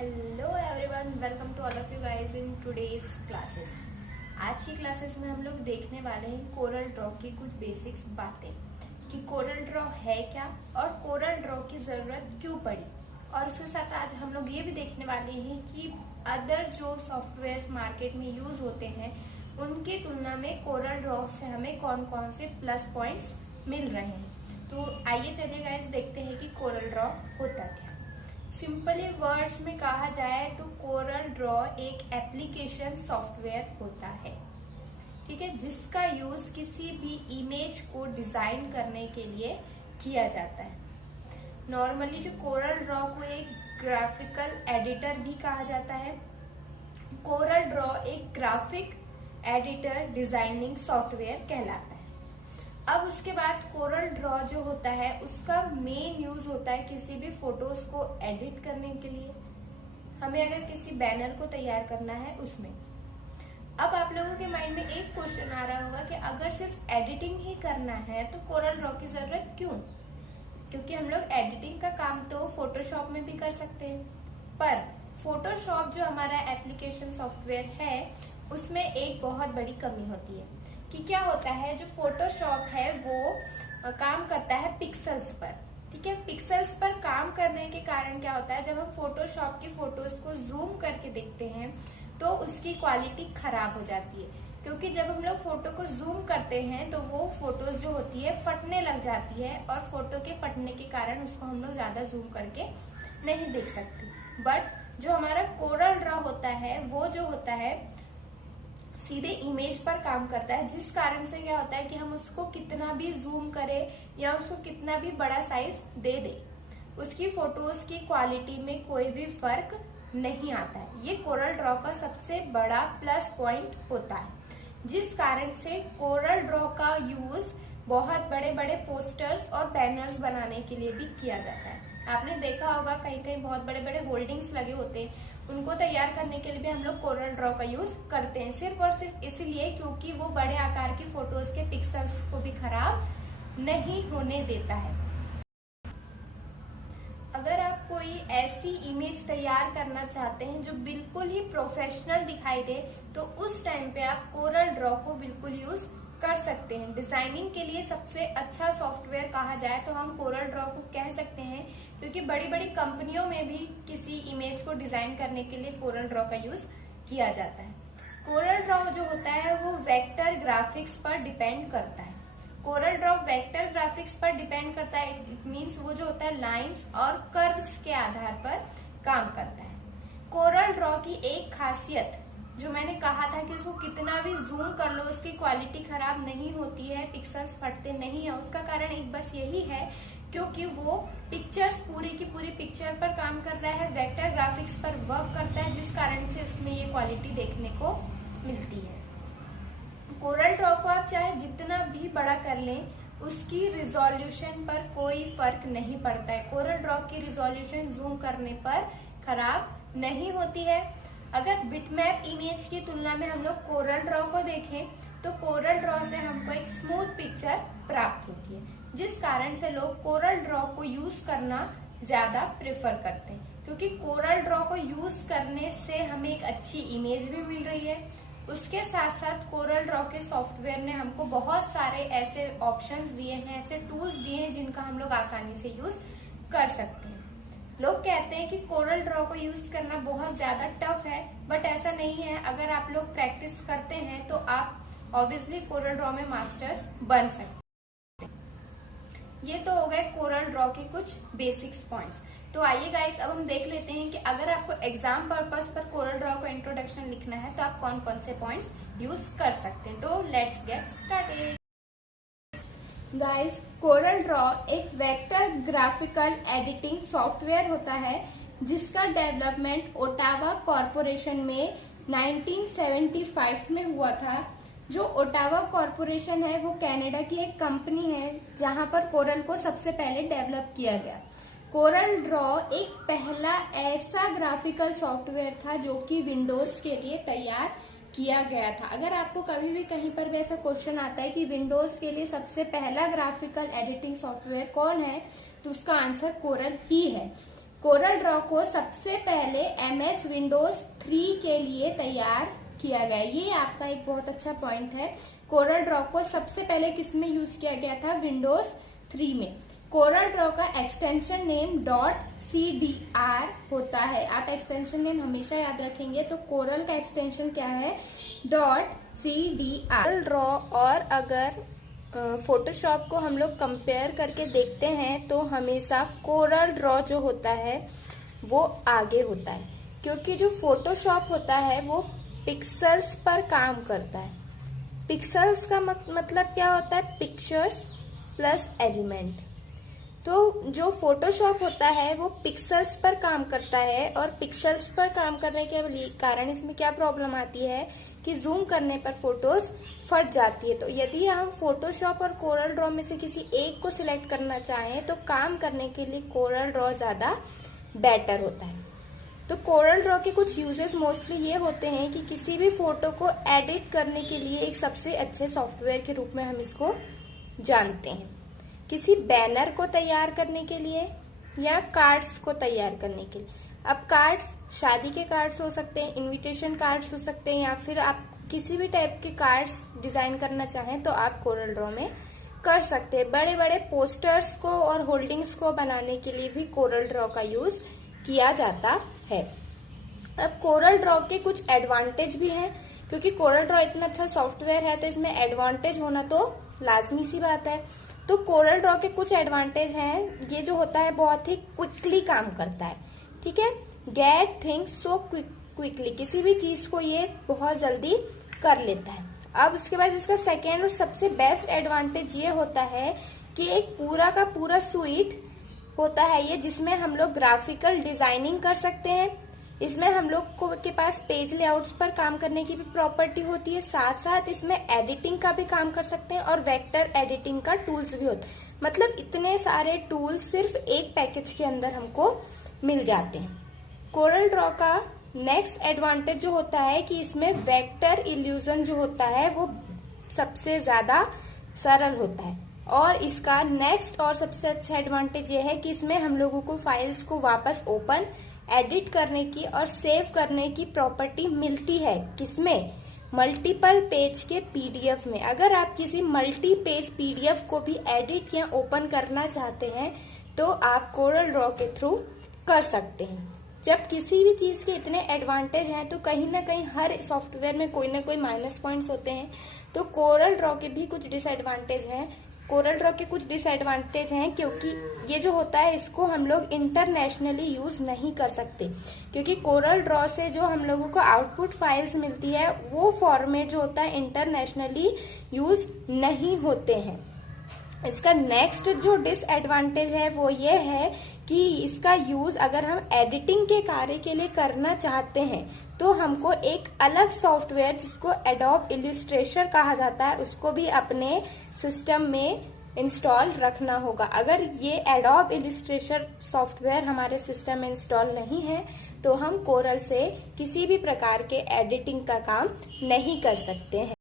Hello everyone, welcome to all of you guys in today's classes. आज की classes में हम लोग देखने वाले हैं कोरल ड्रॉ की कुछ बेसिक्स बातें कि कोरल ड्रॉ है क्या और कोरल ड्रॉ की जरूरत क्यों पड़ी। और उसके साथ आज हम लोग ये भी देखने वाले हैं कि अदर जो सॉफ्टवेयर मार्केट में यूज होते हैं उनकी तुलना में कोरल ड्रॉ से हमें कौन कौन से प्लस पॉइंट्स मिल रहे हैं। तो आइए चलिए गाइस देखते हैं कि कोरल ड्रॉ होता क्या। सिंपली वर्ड्स में कहा जाए तो कोरल ड्रॉ एक एप्लीकेशन सॉफ्टवेयर होता है, ठीक है, जिसका यूज किसी भी इमेज को डिजाइन करने के लिए किया जाता है। नॉर्मली जो कोरल ड्रॉ को एक ग्राफिकल एडिटर भी कहा जाता है। कोरल ड्रॉ एक ग्राफिक एडिटर डिजाइनिंग सॉफ्टवेयर कहलाता है। अब उसके बाद कोरल ड्रॉ जो होता है उसका मेन यूज होता है किसी भी फोटोज को एडिट करने के लिए। हमें अगर किसी बैनर को तैयार करना है उसमें। अब आप लोगों के माइंड में एक क्वेश्चन आ रहा होगा कि अगर सिर्फ एडिटिंग ही करना है तो कोरल ड्रॉ की जरूरत क्यों? क्योंकि हम लोग एडिटिंग का काम तो फोटोशॉप में भी कर सकते हैं, पर फोटोशॉप जो हमारा एप्लीकेशन सॉफ्टवेयर है उसमें एक बहुत बड़ी कमी होती है कि क्या होता है, जो फोटोशॉप है वो काम करता है पिक्सल्स पर, ठीक है। पिक्सल्स पर काम करने के कारण क्या होता है, जब हम फोटोशॉप की फोटोज को जूम करके देखते हैं तो उसकी क्वालिटी खराब हो जाती है, क्योंकि जब हम लोग फोटो को जूम करते हैं तो वो फोटोज जो होती है फटने लग जाती है और फोटो के फटने के कारण उसको हम लोग ज्यादा जूम करके नहीं देख सकते। बट जो हमारा कोरल ड्रॉ होता है वो जो होता है सीधे इमेज पर काम करता है, जिस कारण से क्या होता है कि हम उसको कितना भी जूम करें या उसको कितना भी बड़ा साइज दे दे, उसकी फोटोज की क्वालिटी में कोई भी फर्क नहीं आता है। ये कोरल ड्रॉ का सबसे बड़ा प्लस पॉइंट होता है, जिस कारण से कोरल ड्रॉ का यूज बहुत बड़े बड़े पोस्टर्स और बैनर्स बनाने के लिए भी किया जाता है। आपने देखा होगा कहीं कहीं बहुत बड़े बड़े होल्डिंग्स लगे होते हैं, उनको तैयार करने के लिए भी हम लोग कोरल ड्रॉ का यूज करते हैं, सिर्फ और सिर्फ इसलिए क्योंकि वो बड़े आकार की फोटोज के पिक्सल्स को भी खराब नहीं होने देता है। अगर आप कोई ऐसी इमेज तैयार करना चाहते हैं जो बिल्कुल ही प्रोफेशनल दिखाई दे तो उस टाइम पे आप कोरल ड्रॉ को बिल्कुल यूज कर सकते हैं। डिजाइनिंग के लिए सबसे अच्छा सॉफ्टवेयर कहा जाए तो हम कोरल ड्रॉ को कह सकते हैं, क्योंकि बड़ी बड़ी कंपनियों में भी किसी इमेज को डिजाइन करने के लिए कोरल ड्रॉ का यूज किया जाता है। कोरल ड्रॉ जो होता है वो वेक्टर ग्राफिक्स पर डिपेंड करता है। कोरल ड्रॉ वेक्टर ग्राफिक्स पर डिपेंड करता है, इट मीन्स वो जो होता है लाइन्स और कर्व्स के आधार पर काम करता है। कोरल ड्रॉ की एक खासियत जो मैंने कहा था कि उसको कितना भी जूम कर लो उसकी क्वालिटी खराब नहीं होती है, पिक्सल्स फटते नहीं है, उसका कारण एक बस यही है क्योंकि वो पिक्चर्स पूरी की पूरी पिक्चर पर काम कर रहा है, वेक्टर ग्राफिक्स पर वर्क करता है, जिस कारण से उसमें ये क्वालिटी देखने को मिलती है। कोरल ड्रॉ को आप चाहे जितना भी बड़ा कर लें उसकी रिजोल्यूशन पर कोई फर्क नहीं पड़ता है। कोरल ड्रॉ की रिजोल्यूशन जूम करने पर खराब नहीं होती है। अगर बिटमैप इमेज की तुलना में हम लोग कोरल ड्रॉ को देखें तो कोरल ड्रॉ से हमको एक स्मूथ पिक्चर प्राप्त होती है, जिस कारण से लोग कोरल ड्रॉ को यूज करना ज्यादा प्रेफर करते हैं, क्योंकि कोरल ड्रॉ को यूज करने से हमें एक अच्छी इमेज भी मिल रही है। उसके साथ साथ कोरल ड्रॉ के सॉफ्टवेयर ने हमको बहुत सारे ऐसे ऑप्शंस दिए हैं, ऐसे टूल्स दिए हैं जिनका हम लोग आसानी से यूज कर सकते हैं। लोग कहते हैं कि कोरल ड्रॉ को यूज करना बहुत ज्यादा टफ है, बट ऐसा नहीं है। अगर आप लोग प्रैक्टिस करते हैं तो आप ऑब्वियसली कोरल ड्रॉ में मास्टर्स बन सकते हैं। ये तो हो गए कोरल ड्रॉ के कुछ बेसिक्स पॉइंट्स। तो आइए गाइस अब हम देख लेते हैं कि अगर आपको एग्जाम पर्पस पर कोरल ड्रॉ को इंट्रोडक्शन लिखना है तो आप कौन कौन से पॉइंट्स यूज कर सकते हैं। तो let's get started. Guys, Corel Draw एक वेक्टर ग्राफिकल एडिटिंग सॉफ्टवेयर होता है जिसका डेवलपमेंट ओटावा कॉरपोरेशन में 1975 में हुआ था। जो ओटावा कॉरपोरेशन है वो कनाडा की एक कंपनी है जहां पर कोरल को सबसे पहले डेवलप किया गया। कोरल ड्रॉ एक पहला ऐसा ग्राफिकल सॉफ्टवेयर था जो कि विंडोज के लिए तैयार किया गया था। अगर आपको कभी भी कहीं पर भी ऐसा क्वेश्चन आता है कि विंडोज के लिए सबसे पहला ग्राफिकल एडिटिंग सॉफ्टवेयर कौन है तो उसका आंसर कोरल ही है। कोरल ड्रॉ को सबसे पहले MS विंडोज 3 के लिए तैयार किया गया। ये आपका एक बहुत अच्छा पॉइंट है। कोरल ड्रॉ को सबसे पहले किसमें यूज किया गया था? विंडोज 3 में। कोरल ड्रॉ का एक्सटेंशन नेम .cdr होता है। आप एक्सटेंशन नेम हमेशा याद रखेंगे। तो कोरल का एक्सटेंशन क्या है? .cdr। कोरल ड्रॉ और अगर फोटोशॉप को हम लोग कंपेयर करके देखते हैं तो हमेशा कोरल ड्रॉ जो होता है वो आगे होता है, क्योंकि जो फोटोशॉप होता है वो पिक्सल्स पर काम करता है। पिक्सल्स का मतलब क्या होता है? Pictures plus element. तो जो फोटोशॉप होता है वो पिक्सल्स पर काम करता है, और पिक्सल्स पर काम करने के कारण इसमें क्या प्रॉब्लम आती है कि जूम करने पर फोटोज फट जाती है। तो यदि हम फोटोशॉप और कोरल ड्रॉ में से किसी एक को सिलेक्ट करना चाहें तो काम करने के लिए कोरल ड्रॉ ज्यादा बेटर होता है। तो कोरल ड्रॉ के कुछ यूजेस मोस्टली ये होते हैं कि किसी भी फोटो को एडिट करने के लिए एक सबसे अच्छे सॉफ्टवेयर के रूप में हम इसको जानते हैं। किसी बैनर को तैयार करने के लिए या कार्ड्स को तैयार करने के लिए। अब कार्ड्स शादी के कार्ड्स हो सकते हैं, इनविटेशन कार्ड्स हो सकते हैं, या फिर आप किसी भी टाइप के कार्ड्स डिजाइन करना चाहें तो आप कोरल ड्रॉ में कर सकते हैं। बड़े बड़े पोस्टर्स को और होल्डिंग्स को बनाने के लिए भी कोरल ड्रॉ का यूज किया जाता है। अब कोरल ड्रॉ के कुछ एडवांटेज भी हैं, क्योंकि कोरल ड्रॉ इतना अच्छा सॉफ्टवेयर है तो इसमें एडवांटेज होना तो लाजमी सी बात है। तो कोरल ड्रॉ के कुछ एडवांटेज हैं। ये जो होता है बहुत ही क्विकली काम करता है, ठीक है। गेट थिंग्स सो क्विकली, किसी भी चीज को ये बहुत जल्दी कर लेता है। अब इसके बाद इसका सेकेंड और सबसे बेस्ट एडवांटेज ये होता है कि एक पूरा का पूरा सुइट होता है ये, जिसमें हम लोग ग्राफिकल डिजाइनिंग कर सकते हैं। इसमें हम लोग के पास पेज लेआउट्स पर काम करने की भी प्रॉपर्टी होती है, साथ साथ इसमें एडिटिंग का भी काम कर सकते हैं और वेक्टर एडिटिंग का टूल्स भी होते हैं। मतलब इतने सारे टूल्स सिर्फ एक पैकेज के अंदर हमको मिल जाते हैं। कोरल ड्रॉ का नेक्स्ट एडवांटेज जो होता है कि इसमें वेक्टर इल्यूजन जो होता है वो सबसे ज्यादा सरल होता है। और इसका नेक्स्ट और सबसे अच्छा एडवांटेज ये है कि इसमें हम लोगों को फाइल्स को वापस ओपन एडिट करने की और सेव करने की प्रॉपर्टी मिलती है। किसमें? मल्टीपल पेज के PDF में। अगर आप किसी मल्टी पेज PDF को भी एडिट या ओपन करना चाहते हैं तो आप कोरल ड्रॉ के थ्रू कर सकते हैं। जब किसी भी चीज के इतने एडवांटेज हैं तो कहीं ना कहीं हर सॉफ्टवेयर में कोई ना कोई माइनस पॉइंट्स होते हैं। तो कोरल ड्रॉ के भी कुछ डिसएडवांटेज हैं। कोरल ड्रॉ के कुछ डिसएडवांटेज हैं क्योंकि ये जो होता है इसको हम लोग इंटरनेशनली यूज नहीं कर सकते, क्योंकि कोरल ड्रॉ से जो हम लोगों को आउटपुट फाइल्स मिलती है वो फॉर्मेट जो होता है इंटरनेशनली यूज नहीं होते हैं। इसका नेक्स्ट जो डिसएडवांटेज है वो ये है कि इसका यूज अगर हम एडिटिंग के कार्य के लिए करना चाहते हैं तो हमको एक अलग सॉफ्टवेयर जिसको एडोब इलस्ट्रेटर कहा जाता है उसको भी अपने सिस्टम में इंस्टॉल रखना होगा। अगर ये एडोब इलस्ट्रेटर सॉफ्टवेयर हमारे सिस्टम में इंस्टॉल नहीं है तो हम कोरल से किसी भी प्रकार के एडिटिंग का काम नहीं कर सकते हैं।